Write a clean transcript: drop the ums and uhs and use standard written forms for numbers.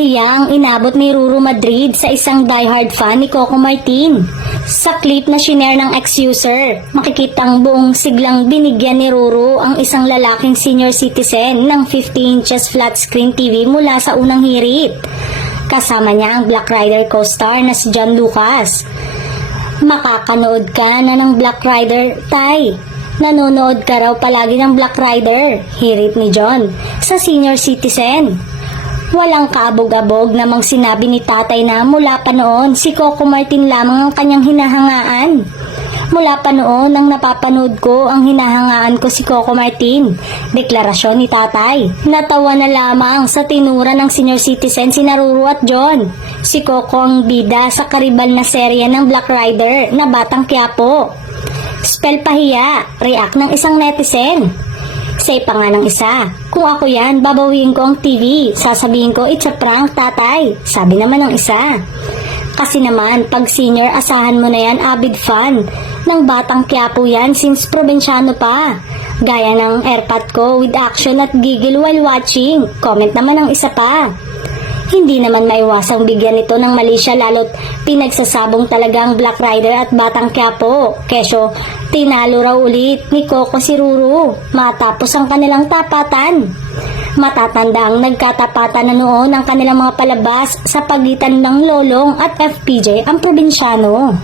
pahiya ang inabot ni Ruru Madrid sa isang diehard fan ni Coco Martin. Sa clip na shinare ng ex-user, makikitang buong siglang binigyan ni Ruru ang isang lalaking senior citizen ng 50 inches flat screen TV mula sa unang hirit. Kasama niya ang Black Rider co-star na si John Lucas. Makakanood ka na ng Black Rider, Tay. Nanonood ka raw palagi ng Black Rider, hirit ni John sa senior citizen. Walang kaabog-abog namang sinabi ni tatay na mula pa noon si Coco Martin lamang ang kanyang hinahangaan. Mula pa noon nang napapanood ko ang hinahangaan ko si Coco Martin. Deklarasyon ni tatay. Natawa na lamang sa tinura ng senior citizen si Ruru at John. Si Coco ang bida sa karibal na serye ng Black Rider na Batang Quiapo. Spell pahiya, react ng isang netizen. Say pa nga ng isa, kung ako yan, babawiin ko ang TV. Sasabihin ko, it's a prank, tatay. Sabi naman ng isa. Kasi naman, pag senior, asahan mo na yan, avid fan. Ng Batang Quiapo yan, since probinsyano pa. Gaya ng airpot ko with action at giggle while watching. Comment naman ng isa pa. Hindi naman maiwasang bigyan ito ng mali siya lalo't pinagsasabong talagang Black Rider at Batang Quiapo. Kesyo, tinalo raw ulit ni Coco si Ruru matapos ang kanilang tapatan. Matatanda ang nagkatapatan na noon ang kanilang mga palabas sa pagitan ng Lolong at FPJ ang probinsyano.